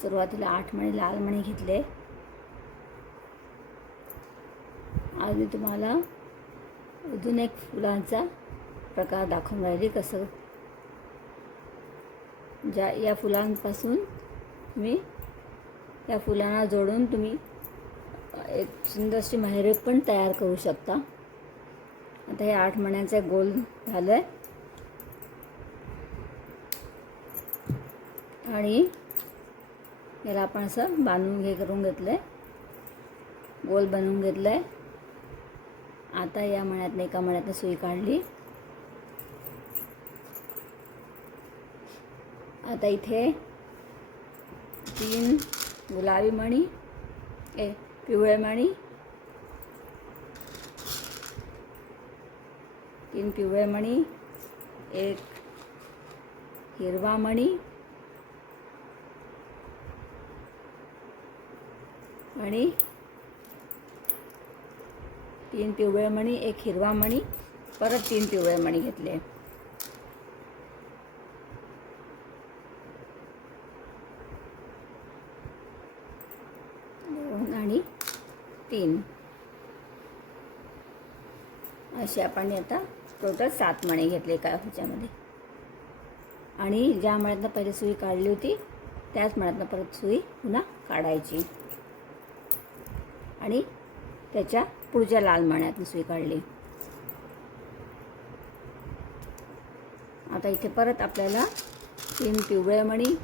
सुरुवातीला 8 मणी लाल मणी घेतले. आज मी तुम्हाला अजून एक फुलांचा प्रकार दाखवून राहिली. कसं या फुलांपासून मी या फुलांना जोडून तुम्ही एक सुंदरशी मेहरब पण तयार करू शकता. आता हे 8 मण्यांचा गोल झालं आहे आणि याला आपण असं बांधून करून घेतलं आहे, गोल बनवून घेतलं आहे. आता या मण्यातनं एका मण्यातनं सुई काढली. आता इथे 3 गुलाबी मणी, पिवळे मणी, 3 पिवळे मणी, 1 हिरवा मणी आणि 3 पिवळे मणी, 1 हिरवा मणी, परत 3 पिवळे मणी घेतले. 2 आणि 3 असे आपण आता टोटल 7 मणी घेतले एका ह्याच्यामध्ये. आणि ज्या मण्यातनं पहिले सुई काढली होती त्याच मण्यातनं परत सुई पुन्हा काढायची आणि त्याच्या पुढच्या लाल मण्यातनं सुई काढली. आता इथे परत आपल्याला 3 पिवळे मणी,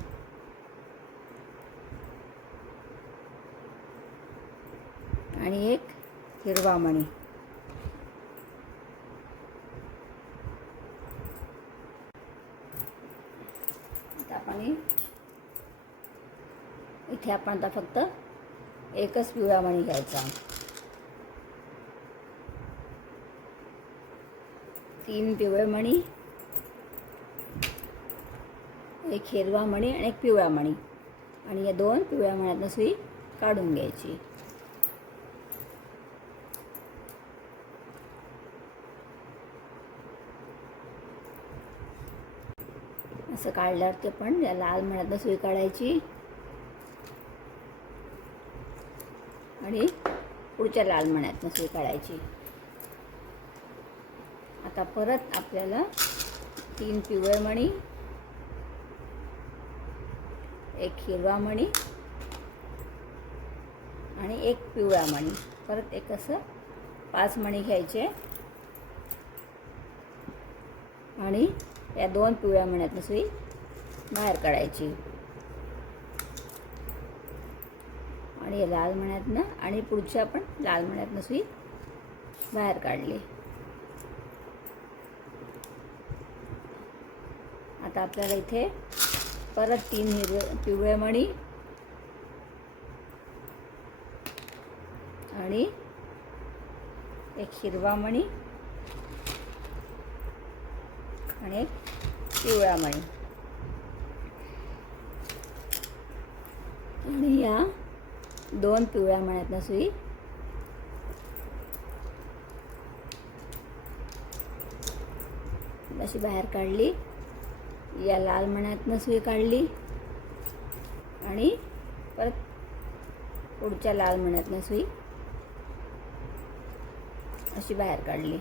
आणि 1 हिरवा मणी. आता आपण इथे आपण आता फक्त एकच पिवळा मणी घ्यायचा. 3 पिवळे मणी, 1 हिरवा मणी आणि 1 पिवळा मणी, आणि या 2 पिवळ्या मण्यातनं सुई काढून घ्यायची. असं काढल्यावर ते पण या लाल मण्यातनं सुई काढायची आणि पुढच्या लाल मण्यातनं सुई काढायची. आता परत आपल्याला 3 पिवळे मणी, 1 हिरवा मणी आणि 1 पिवळा मणी, परत एक असं 5 मणी घ्यायचे आणि या 2 पिवळ्या मण्यातनं सुई बाहेर काढायची आणि या लाल मण्यातनं आणि पुढच्या पण लाल मण्यातनं सुई बाहेर काढली. आता आपल्याला इथे परत 3 पिवळे मणी आणि 1 हिरवा मणी आणि 1 पिवळा मणी, आणि या 2 पिवळ्या मण्यातनं सुई अशी बाहेर काढली. या लाल मण्यातनं सुई काढली आणि परत पुढच्या लाल मण्यातनं सुई अशी बाहेर काढली.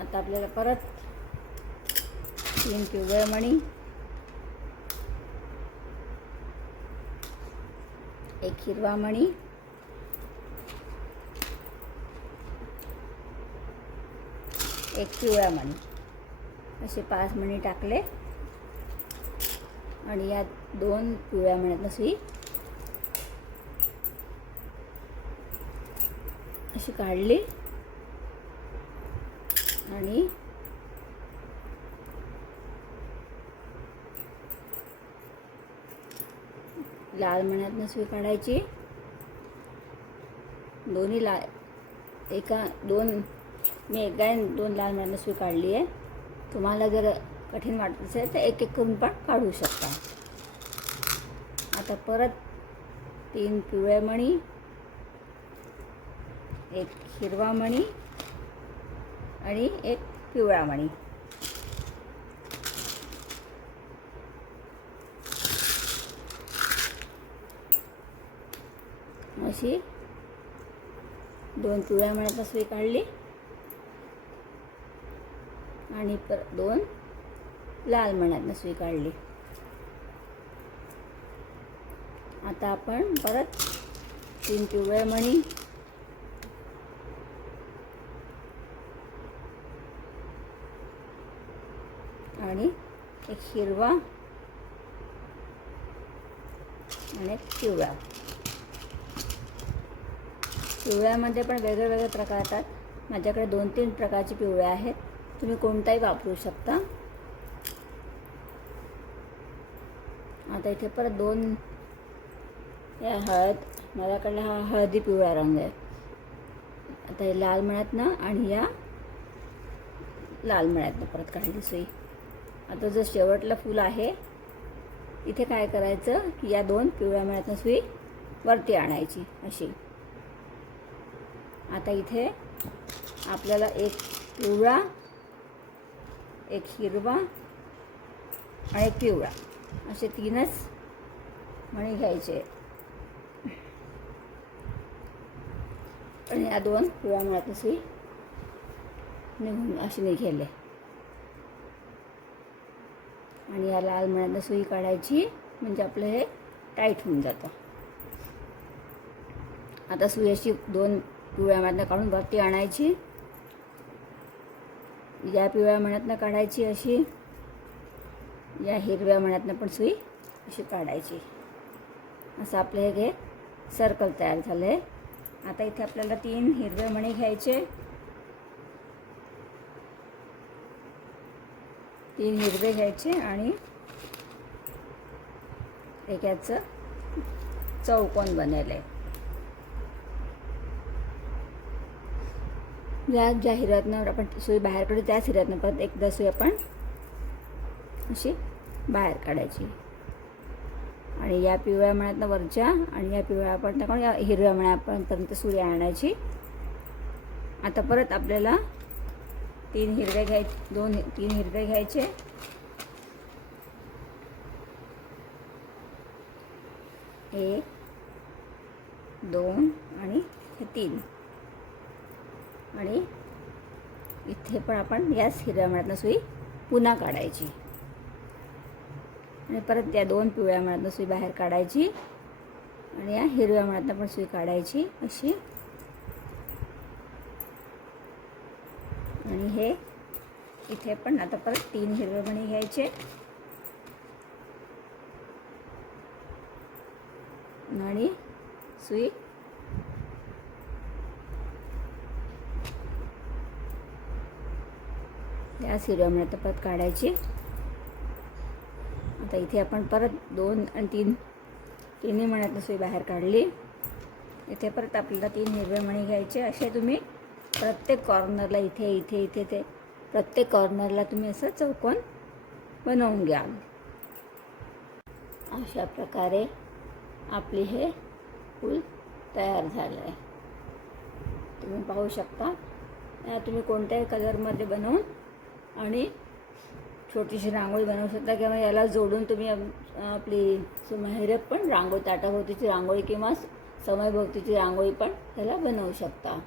आता आपल्याला परत 3 पिवळे मणी, 1 हिरवा मणी, 1 पिवळा मणी असे 5 मणी टाकले आणि या 2 पिवळ्या मण्यातनं सुई अशी काढली आणि लाल मण्यातनं सुई काढायची. दोन्ही मी एका 2 लाल मण्यातनं सुई काढली आहे. तुम्हाला जर कठीण वाटत असेल तर एक करून पण काढू शकता. आता परत 3 पिवळे मणी, 1 हिरवा मणी आणि 1 पिवळा मणी अशी 2 पिवळ्या मण्यातनं सुई काढली आणि 2 लाल मण्यातनं सुई काढली. आता आपण परत 3 पिवळ्या मणी आणि एक हिरवा आणि एक पिवळा. पिवळ्यामध्ये पण वेगळे प्रकार येतात. माझ्याकडे 2-3 प्रकारचे पिवळे आहेत. तुम्ही कोणताही वापरू शकता. आता इथे परत 2 या हळद, माझ्याकडे हा हळदी पिवळा रंग आहे. आता हे लाल मण्यातनं आणि या लाल मण्यातनं परत काढली सुई. आता जो शेवटला फूल आहे इथे काय करायचं की या 2 पिवळ्या मण्यातनं सुई वरती आणायची अशी. आता इथे आपल्याला एक पिवळा, एक हिरवा आणि एक पिवळा असे 3च मणी घ्यायचे आणि या 2 पिवळ्या मण्यातनं सुई निघून अशी निघेले आणि या लाल मण्यातनं सुई काढायची म्हणजे आपलं हे टाईट होऊन जातं. आता सुई अशी 2 पिवळ्या मण्यातनं काढून वरती आणायची. या पिवळ्या मण्यातनं काढायची अशी, या हिरव्या मण्यातनं पण सुई अशी काढायची. असं आपलं हे सर्कल तयार झालं आहे. आता इथे आपल्याला 3 हिरवे मणी घ्यायचे. 3 हिरवे घ्यायचे आणि एक याचं चौकोन बनेल आहे. ज्या हिऱ्यातनं आपण सुई बाहेर काढू त्याच हिऱ्यातनं परत एकदा सुई आपण अशी बाहेर काढायची आणि या पिवळ्या मण्यातनं वरच्या आणि या पिवळ्या आपण काढून या हिरव्या मण्यापर्यंत सुई आणायची. आता परत आपल्याला 3 हिरवे घ्यायचे, 3 हिरवे घ्यायचे. एक, 2 आणि 3 आणि इथे पण आपण याच हिरव्या मण्यातनं सुई पुन्हा काढायची आणि परत त्या 2 पिवळ्या मण्यातनं सुई बाहेर काढायची आणि या हिरव्या मण्यातनं पण सुई काढायची अशी. आणि हे इथे पण आता परत 3 हिरवे मणी घ्यायचे आणि सुई या हिरव्या मण्यातनं परत काढायची. आता इथे आपण परत 2 आणि 3 तिन्ही मण्यातनं सुई बाहेर काढली. इथे परत आपल्याला 3 हिरवे मणी घ्यायचे. असे तुम्ही प्रत्येक कॉर्नरला इथे इथे इथे ते प्रत्येक कॉर्नरला तुम्ही असं चौकोन बनवून घ्या. अशा प्रकारे आपली हे फूल तयार झालं आहे. तुम्ही पाहू शकता. तुम्ही कोणत्याही कलरमध्ये बनवून आणि छोटीशी रांगोळी बनवू शकता किंवा याला जोडून तुम्ही आपली माहेरक पण रांगोळी, ताटाभोवतीची रांगोळी किंवा समयभोवतीची रांगोळी पण याला बनवू शकता.